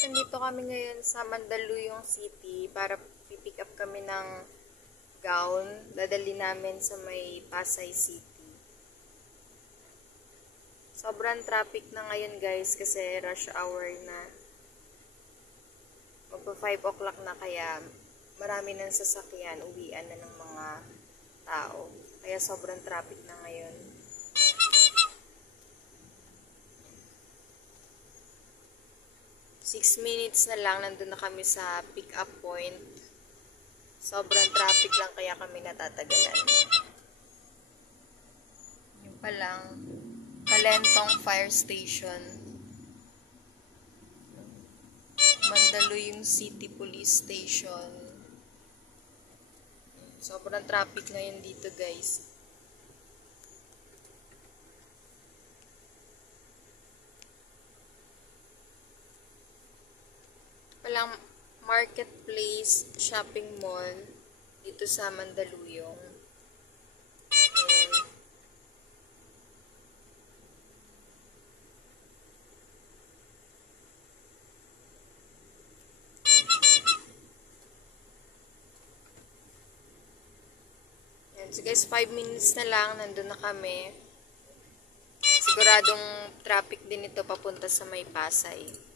Nandito kami ngayon sa Mandaluyong City para pipick up kami ng gown. Dadali namin sa may Pasay City. Sobrang traffic na ngayon guys kasi rush hour na. Magpa 5 o'clock na kaya marami ng sasakyan, uwian na ng mga tao. Kaya sobrang traffic na ngayon. Six minutes na lang, nandun na kami sa pick-up point. Sobrang traffic lang kaya kami natatagalan. Yung pa lang, Kalentong Fire Station. Mandaluyong City Police Station. Sobrang traffic ngayon dito guys. Palang marketplace shopping mall dito sa Mandaluyong. Ayan. Ayan. So guys, 5 minutes na lang, nandun na kami. Siguradong traffic din ito papunta sa may Pasay.